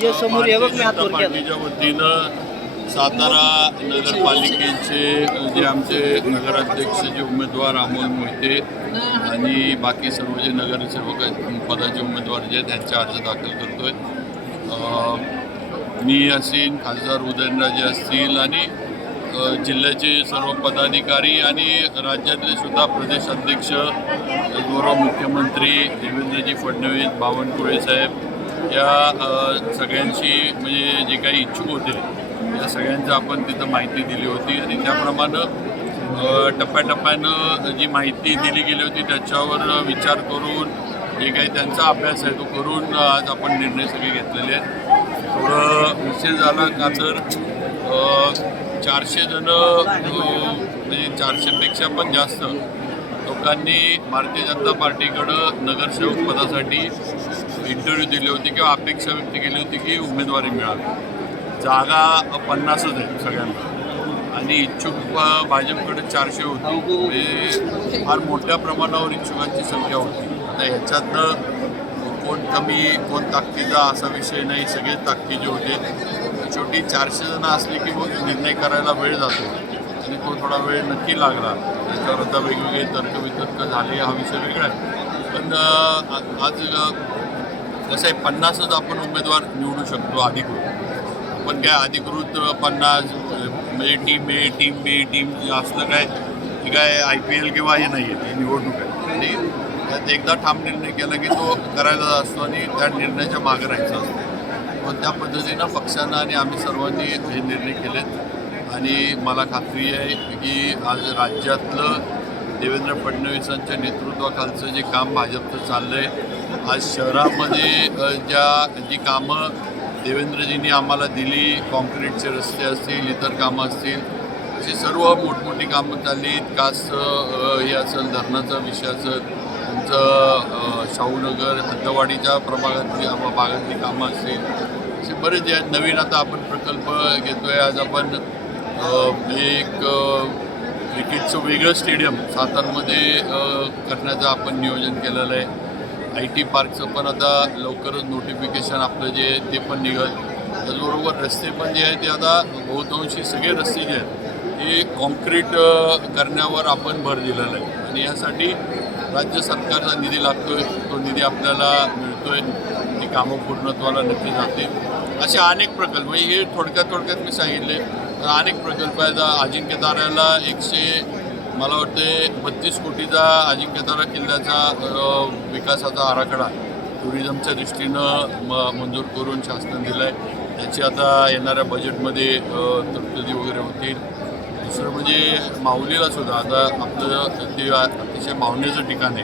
जनता पार्टीच्या वतीनं सातारा नगरपालिकेचे जे आमचे नगराध्यक्ष जे उमेदवार अमोल मोहिते आणि बाकी सर्व जे नगरसेवक पदाचे उमेदवार जे आहेत त्यांचे अर्ज दाखल करतोय. मी असेल खासदार उदयनराजे असतील आणि जिल्ह्याचे सर्व पदाधिकारी आणि राज्यातले सुद्धा प्रदेश अध्यक्ष गौरव मुख्यमंत्री देवेंद्रजी फडणवीस बावनकुळे साहेब या सगळ्यांची सगळ्यांशी म्हणजे जे काही इच्छुक होते या सगळ्यांचं आपण तिथं माहिती दिली होती आणि त्याप्रमाणे टप्प्याटप्प्यानं जी माहिती दिली गेली होती त्याच्यावर विचार करून जे काही त्यांचा अभ्यास आहे तो करून आज आपण निर्णय सगळे घेतलेले आहेत. थोडं उशीर झाला का तर चारशे जण म्हणजे चारशेपेक्षा पण जास्त लोकांनी भारतीय जनता पार्टीकडं नगरसेवक पदासाठी इंटरव्ह्यू दिले होते किंवा अपेक्षा व्यक्त केली होती की उमेदवारी मिळावी. जागा पन्नासच आहे सगळ्यांना. आणि इच्छुक भाजपकडे चारशे होती. म्हणजे फार मोठ्या प्रमाणावर इच्छुकांची संख्या होती. आता ह्याच्यातनं कोण कमी कोण ताकदीचा असा विषय नाही. सगळे ताकदीचे होते. शेवटी चारशे जण असले की मग निर्णय करायला वेळ जातो. आणि तो थोडा वेळ नक्की लागला. त्याच्यावर आता वेगवेगळे तर्कवितर्क झाले. हा विषय वेगळा आहे. पण आज अ, आहे पन्नासच आपण उमेदवार निवडू शकतो अधिकृत. पण काय अधिकृत पन्नास म्हणजे team A team B team असलं काय हे काय आय पी एल किंवा हे नाही आहे ते निवडणूक आहे. आणि त्यात एकदा ठाम निर्णय केला की तो करायचा असतो आणि त्या निर्णयाच्या मागे राहायचा असतो. पण त्या पद्धतीनं पक्षानं आणि आम्ही सर्वांनी हे निर्णय केलेत. आणि मला खात्री आहे की आज राज्यातलं देवेंद्र फडणवीसांच्या नेतृत्वाखालचं जे काम भाजपचं चाललं आहे आज शहरामध्ये ज्या जी कामं देवेंद्रजींनी आम्हाला दिली कॉन्क्रीटचे रस्ते असतील इतर कामं असतील अशी सर्व मोठमोठी कामं चालली. कासचं हे असेल धरणाचा विषय असेल तुमचं शाहूनगर हद्दवाडीच्या प्रभागातली भागातली कामं असतील. असे बरेच जे आहेत. नवीन आता आपण प्रकल्प घेतोय. आज आपण एक क्रिकेटचं वेगळं स्टेडियम सातारमध्ये करण्याचं आपण नियोजन केलेलं आहे. आय टी पार्कचं पण आता लवकरच नोटिफिकेशन आपलं जे आहे ते पण निघत त्याचबरोबर रस्ते पण जे आहेत ते आता बहुतांशी सगळे रस्ते जे आहेत ते कॉन्क्रीट करण्यावर आपण भर दिलेला आहे. आणि यासाठी राज्य सरकारचा निधी लागतोय. तो निधी आपल्याला मिळतोय. ती कामं पूर्णत्वाला नक्की जाते असे अनेक प्रकल्प म्हणजे हे थोडक्यात थोडक्यात मी सांगितले. तर अनेक प्रकल्प आहेत. अजिंक्य ताऱ्याला एकशे मला वाटते बत्तीस कोटीचा अजिंक्यतारा किल्ल्याचा विकासाचा आराखडा टुरिझमच्या दृष्टीनं म मंजूर करून शासनाने दिलं आहे त्याची आता येणाऱ्या बजेटमध्ये तरतुदी वगैरे होतील. दुसरं म्हणजे माऊलीला सुद्धा आता आपलं ते अतिशय मावण्याचं ठिकाण आहे.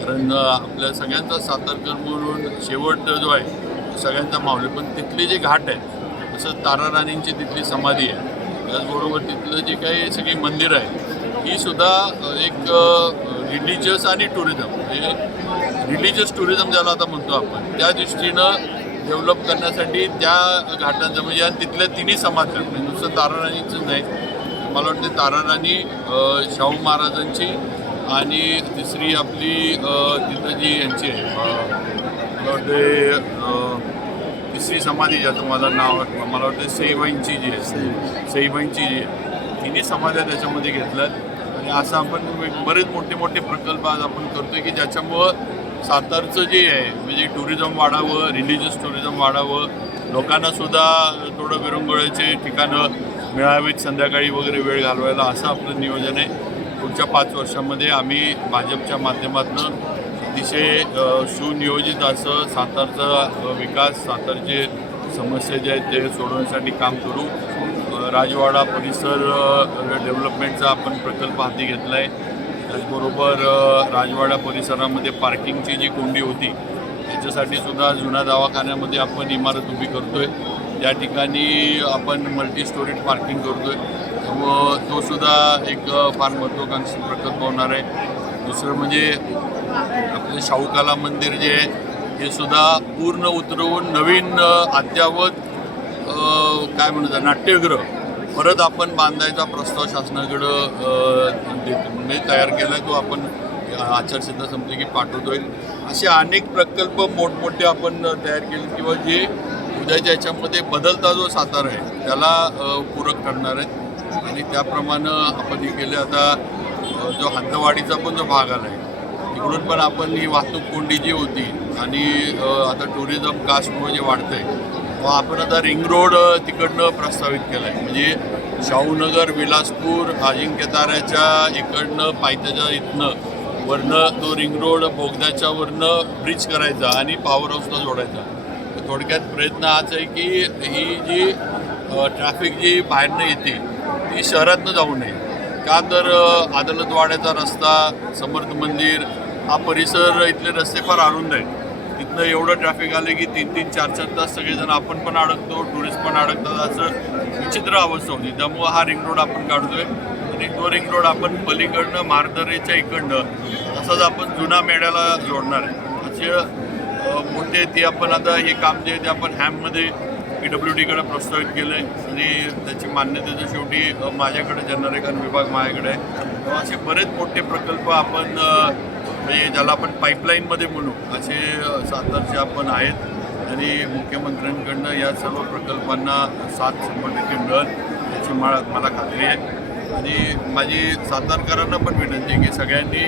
कारण आपल्या सगळ्यांचा सातारकर म्हणून शेवट जो आहे सगळ्यांचा माऊली. पण तिथली जे घाट आहे तसं तारा राणींची तिथली समाधी आहे त्याचबरोबर तिथलं जे काही सगळी मंदिरं आहे ही सुद्धा एक रिलिजियस आणि टुरिझम म्हणजे रिलिजियस टुरिझम ज्याला आता म्हणतो आपण त्या दृष्टीनं डेव्हलप करण्यासाठी त्या घाटांचं म्हणजे आणि तिथल्या तिन्ही समाध्या म्हणजे नुसतं तारा राणीचंच नाही. मला वाटते तारा राणी अ, शाहू महाराजांची आणि तिसरी आपली तिथं जी यांची आहे. मला वाटते तिसरी समाधी जी आता मला नाव. मला वाटतं सईबाईंची जी आहे सईबाईंची जी आहे तिन्ही समाध्या त्याच्यामध्ये घेतल्यात. असं आपण बरेच मोठे मोठे प्रकल्प आज आपण करतोय की ज्याच्यामुळं सातारचं जे आहे म्हणजे टुरिझम वाढावं रिलिजियस टुरिझम वाढावं लोकांना सुद्धा थोडं विरंगुळ्याचे ठिकाणं मिळावीत संध्याकाळी वगैरे वेळ घालवायला असं आपलं नियोजन आहे. पुढच्या पाच वर्षामध्ये आम्ही भाजपच्या माध्यमातून अतिशय सुनियोजित असं सातारचा विकास सातारचे समस्या जे आहेत ते सोडवण्यासाठी काम करू. राजवाडा परिसर डेव्हलपमेंटचा आपण प्रकल्प हाती घेतला आहे त्याचबरोबर राजवाडा परिसरामध्ये पार्किंगची जी कोंडी होती त्याच्यासाठी सुद्धा जुन्या दवाखान्यामध्ये आपण इमारत उभी करतोय. त्या ठिकाणी आपण मल्टी स्टोरेज पार्किंग करतोय. व तो सुद्धा एक फार महत्त्वाकांक्षी प्रकल्प होणार आहे. दुसरं म्हणजे आपलं शाहूकाला मंदिर जे आहे हे सुद्धा पूर्ण उतरवून नवीन अद्यावत अद्ययावत काय म्हणतात नाट्यगृह परत आपण बांधायचा प्रस्ताव शासनाकडं म्हणजे तयार केला तो आपण आचारसंहिता संपली की पाठवतोय. असे अनेक प्रकल्प मोठमोठे आपण तयार केले किंवा जे उद्याच्या याच्यामध्ये बदलता जो सातारा आहे त्याला पूरक ठरणार आहे आणि त्याप्रमाणे आपण हे केले. आता जो हद्दवाडीचा पण जो भाग आला आहे तिकडून पण आपण ही वाहतूक कोंडी जी होती आणि आता टुरिझम कास्टमुळे जे वाढतं आहे मग आपण आता रिंग रोड तिकडनं प्रस्तावित केला आहे म्हणजे शाहूनगर विलासपूर अजिंक्यताऱ्याच्या इकडनं पायथ्याच्या इथनं वरनं तो रिंग रोड बोगद्याच्या वरनं ब्रिज करायचा आणि पॉवर हाऊसला जोडायचा. तर थोडक्यात प्रयत्न हाच आहे की ही जी ट्रॅफिक जी बाहेरनं येते ती शहरातनं जाऊ नये. का तर अदालतवाड्याचा आदलतवाड्याचा रस्ता समर्थ मंदिर हा परिसर इथले रस्ते फार अरुंद आहेत. तिथनं एवढं ट्रॅफिक आलं की तीन तीन चार चार तास सगळेजण आपण पण अडकतो टुरिस्ट पण अडकतात. असं विचित्र अवस्था होती. त्यामुळं हा रिंग रोड आपण काढतोय. आणि तो रिंग रोड आपण पलीकडनं मारदरेच्या इकडनं असंच आपण जुना मेळ्याला जोडणार आहे. असे मोठे ते आपण आता हे काम जे आहे ते आपण हॅममध्ये पी डब्ल्यू डीकडे प्रस्तावित केलं आहे आणि त्याची मान्यतेचं शेवटी माझ्याकडे जनरेखन विभाग माझ्याकडे आहे. असे बरेच मोठे प्रकल्प आपण म्हणजे ज्याला आपण पाईपलाईनमध्ये म्हणू असे सातारचे आपण आहेत. आणि मुख्यमंत्र्यांकडनं या सर्व प्रकल्पांना साथ शंभर टक्के मिळत याची मला मला खात्री आहे. आणि माझी सातारकरांना पण विनंती आहे की सगळ्यांनी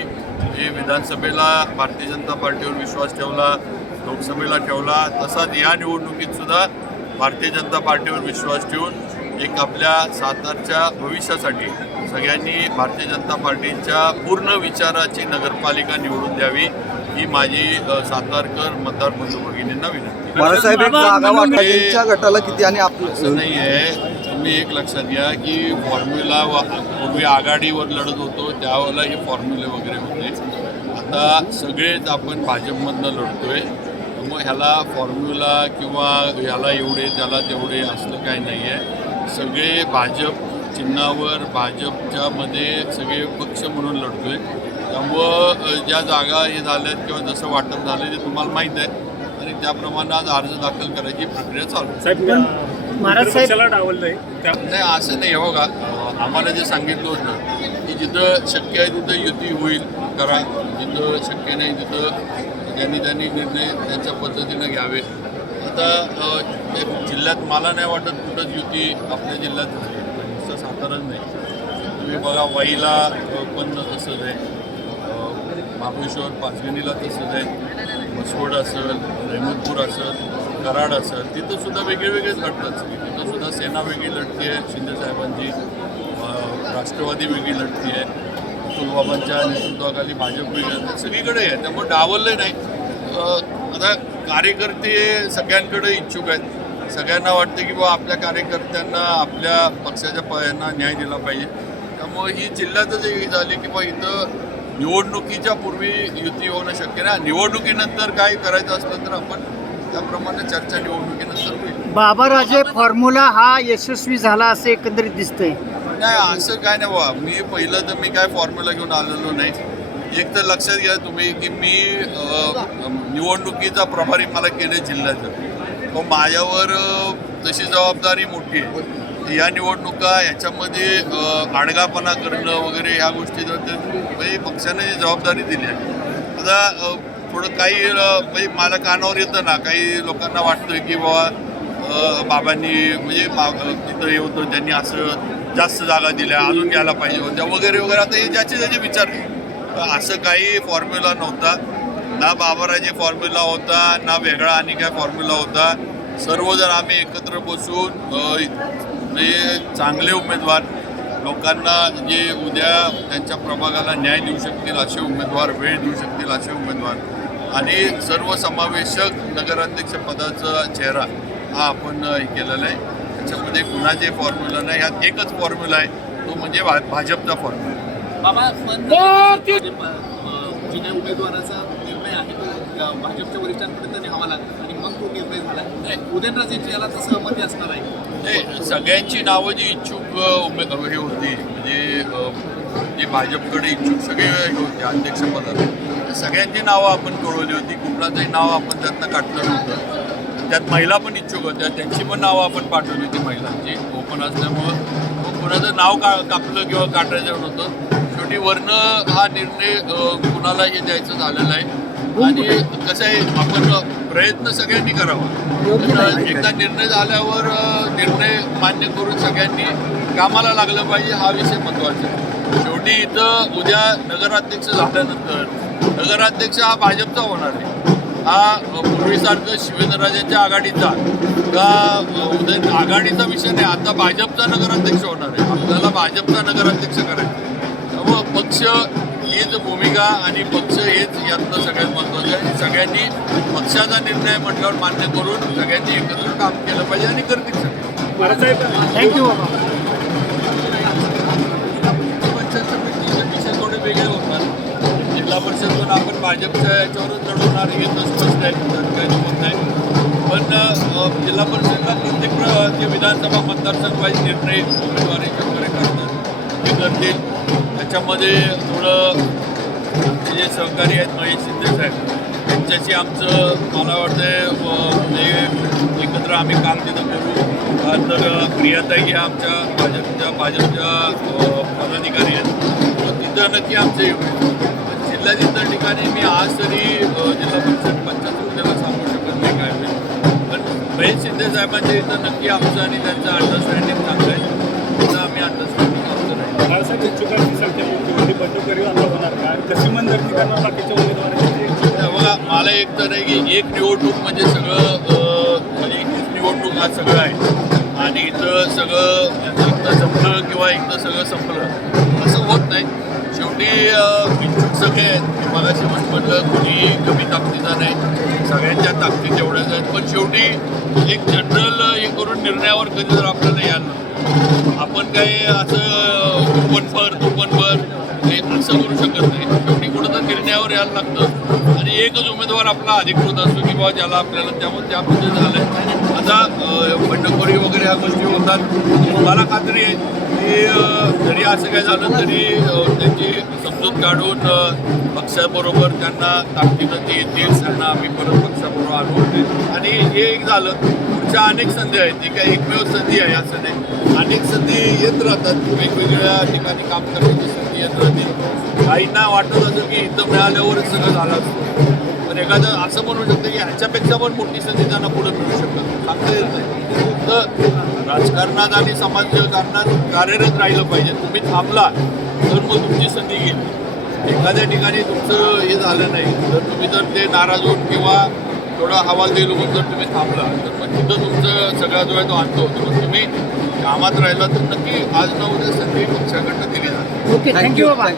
जे विधानसभेला भारतीय जनता पार्टीवर विश्वास ठेवला लोकसभेला ठेवला तसाच या निवडणुकीत सुद्धा भारतीय जनता पार्टीवर विश्वास ठेवून एक आपल्या सातारच्या भविष्यासाठी सगळ्यांनी भारतीय जनता पार्टीच्या पूर्ण विचाराची नगरपालिका निवडून द्यावी ही माझी सातारकर मतदार बंधू भगिनींना विनंती. हे- गटाला किती आणि असं आपलं नाही आहे. तुम्ही एक लक्षात घ्या की फॉर्म्युला वा पूर्वी आघाडीवर लढत होतो त्यावेळेला हे फॉर्म्युले वगैरे होते. आता सगळेच आपण भाजपमधनं लढतोय. मग ह्याला फॉर्म्युला किंवा ह्याला एवढे त्याला तेवढे असलं काही नाही आहे सगळे भाजप चिन्हावर भाजपच्या मध्ये सगळे पक्ष म्हणून लढतोय. त्यामुळं अ, ज्या जागा हे झाल्यात किंवा जसं वाटप झालं ते तुम्हाला माहीत आहे. आणि त्याप्रमाणे आज अर्ज दाखल करायची प्रक्रिया चालू आहे. साहेब महाराज नाही असं नाही हो का? आम्हाला जे सांगितलं होतं की जिथं शक्य आहे तिथं युती होईल करा. जिथं शक्य नाही तिथं त्यांनी त्यांनी निर्णय त्यांच्या पद्धतीनं घ्यावे आता जिल्ह्यात मला नाही वाटत कुठंच युती आपल्या जिल्ह्यात झाली. नुसतं नाही. तुम्ही बघा वाईला पण तसंच आहे महाबळेश्वर पाचगणीला तसंच आहे मसवड असेल रेमदपूर असेल कराड असेल तिथं सुद्धा वेगळे वेगळेच लढतात. तिथं सुद्धा सेना वेगळी लढते आहे शिंदेसाहेबांची राष्ट्रवादी वेगळी लढती आहे. तुलबाबांच्या नेतृत्वाखाली भाजप वेगळी लढते सगळीकडे आहे. त्यामुळे डावललं नाही. आता कार्यकर्ते सगळ्यांकडे इच्छुक आहेत. सगळ्यांना वाटतं की बा आपल्या कार्यकर्त्यांना आपल्या पक्षाच्या प यांना न्याय दिला पाहिजे. त्यामुळे ही जिल्ह्यातच एक झाली की बा इथं निवडणुकीच्या पूर्वी युती होणं शक्य नाही. निवडणुकीनंतर काय करायचं असलं तर आपण त्याप्रमाणे चर्चा निवडणुकीनंतर होईल बाबाराजे फॉर्म्युला हा यशस्वी झाला असं एकंदरीत दिसतंय. नाही असं काय नाही बाबा मी पहिलं तर मी काय फॉर्म्युला घेऊन आलेलो नाही. एक तर लक्षात घ्या तुम्ही की मी निवडणुकीचा प्रभारी मला केले जिल्ह्याचं. मग माझ्यावर तशी जबाबदारी मोठी आहे. या निवडणुका याच्यामध्ये आडगापणा करणं वगैरे ह्या गोष्टी म्हणजे पक्षाने जबाबदारी दिली आहे. आता थोडं काही म्हणजे मला कानावर येतं ना काही लोकांना वाटतं की बाबा बाबांनी म्हणजे तिथं हे होतं त्यांनी असं जास्त जागा दिल्या अजून घ्यायला पाहिजे होत्या वगैरे वगैरे. आता हे ज्याचे ज्याचे विचार आहे. तर असं काही फॉर्म्युला नव्हता. ना बाबाराजे फॉर्म्युला होता ना वेगळा आणि काय फॉर्म्युला होता. सर्वजण आम्ही एकत्र बसून म्हणजे चांगले उमेदवार लोकांना जे उद्या त्यांच्या प्रभागाला न्याय देऊ शकतील असे उमेदवार वेळ देऊ शकतील असे उमेदवार आणि सर्वसमावेशक नगराध्यक्ष पदाचा चेहरा हा आपण हे केलेला आहे. त्याच्यामध्ये कुणाचे फॉर्म्युला नाही ह्यात एकच फॉर्म्युला आहे तो म्हणजे भा भाजपचा फॉर्म्युला बाबा उमेदवाराचा निर्णय आहे तो अं, भाजपच्या वरिष्ठांपर्यंत न्यावा लागला आणि मग तो निर्णय झाला उदयनराजेंची याला तसं सहमती असणार आहे. सगळ्यांची नावं जी इच्छुक उमेदवार हे होती. म्हणजे जे भाजपकडे इच्छुक सगळे हे होते अध्यक्षपदात सगळ्यांची नावं आपण कळवली होती. कुणाचंही नाव आपण त्यातनं काढलं नव्हतं. त्यात महिला पण इच्छुक होत्या. त्यांची पण नावं आपण पाठवली होती महिलांची. ओपन असल्यामुळं कोणाचं नाव का कापलं किंवा काटायचं नव्हतं. शेवटी वर्ण हा निर्णय अ, कुणाला हे द्यायचं झालेला आहे. आणि कसं आहे आपण प्रयत्न सगळ्यांनी करावा. एकदा निर्णय झाल्यावर निर्णय मान्य करून सगळ्यांनी कामाला लागलं पाहिजे हा विषय महत्त्वाचा आहे. शेवटी इथं उद्या नगराध्यक्ष झाल्यानंतर नगराध्यक्ष हा भाजपचा होणार आहे. हा पूर्वीसारखं शिवेंद्रराजांच्या आघाडीचा का उदय आघाडीचा विषय नाही आता भाजपचा नगराध्यक्ष होणार आहे. आपल्याला भाजपचा नगराध्यक्ष करायचा आहे. त्यामुळं पक्ष हीच भूमिका आणि पक्ष हेच यातलं सगळ्यात महत्त्वाचं आहे. सगळ्यांनी पक्षाचा निर्णय म्हटल्यावर मान्य करून सगळ्यांनी एकत्र काम केलं पाहिजे आणि साहेब थँक्यू विषय थोडे वेगळे होतात जिल्हा परिषदवर आपण भाजपच्या याच्यावरच लढवणार हे तर स्पष्ट आहे काही दुमत नाही. पण जिल्हा परिषदला प्रत्येक प्र- जे विधानसभा मतदारसंघ निर्णय उमेदवारीचे वगैरे करतात ते करतील त्याच्यामध्ये थोडं आमचे जे सहकारी आहेत महेश शिंदे साहेब त्यांच्याशी आमचं मला वाटतं म्हणजे एकत्र आम्ही काम तिथं करू. तर प्रियाताई ह्या आमच्या भाजपच्या भाजपच्या पदाधिकारी आहेत. तिथं नक्की आमचं एवढे पण इतर ठिकाणी मी आज तरी जिल्हा परिषद पंचायत समितीला सांगू शकत नाही काय होईल. पण महेश शिंदे साहेबांच्या इथं नक्की आमचं आणि त्यांचं अंडरस्टँडिंग चांगलं आहे. आम्ही अंडरस्टँड आमचं इच्छुकांची संख्या मोठी होती बंडखोरी आता होणार का कशी मनधरणी करणार बाकीच्या उमेदवारांची? बघा मला एक तर आहे की एक निवडणूक म्हणजे सगळं म्हणजे एकच निवडणूक हा सगळं आहे. आणि इथं सगळं एकदा संपलं किंवा एकदा सगळं संपलं असं होत नाही. शेवटी इच्छुक सगळे आहेत मला मगाशी पण म्हटलं कोणी कमी ताकदीचा नाही सगळ्यांच्या ताकदी तेवढ्याच आहेत. पण शेवटी एक जनरल हे करून निर्णयावर कधी जर आपल्याला यायला आपण काही असं दुपनभर दुपनभर हे असं करू शकत नाही. शेवटी कुठं तर निर्णयावर यायला लागतं. आणि एकच उमेदवार आपला अधिकृत असतो की बाबा ज्याला आपल्याला त्यामुळे त्या पद्धतीने झालं आता बंडखोरी वगैरे ह्या गोष्टी होतात. मला खात्री आहे की जरी असं काय झालं तरी त्यांची त्याची समजूत काढून पक्षाबरोबर त्यांना ताकदीनं ते येतील त्यांना आम्ही परत पक्षाबरोबर आणून आणि हे एक झालं. अशा अनेक संधी आहेत. ती काही एकमेव संधी आहे असं नाही. अनेक संधी येत राहतात. वेगवेगळ्या ठिकाणी काम करण्याची संधी येत राहते. काहींना वाटत असं की इथं मिळाल्यावरच सगळं झालं असतं. पण एखादं असं म्हणू शकतं की ह्याच्यापेक्षा पण मोठी संधी त्यांना पुढे मिळू शकतात. सांगता येत नाही. फक्त राजकारणात आणि समाजकारणात कार्यरत राहिलं पाहिजे. तुम्ही थांबला तर मग तुमची संधी गेली एखाद्या ठिकाणी तुमचं हे झालं नाही. तर तुम्ही जर ते नाराज होऊन किंवा थोडा हवाल देईल म्हणून जर तुम्ही थांबला तर मग तिथं तुमचं सगळा जो आहे तो होतो. मग तुम्ही कामात राहिला तर नक्की आज न उद्या संधी पक्षाकडनं दिली जाते. ओके थँक्यू बाबा.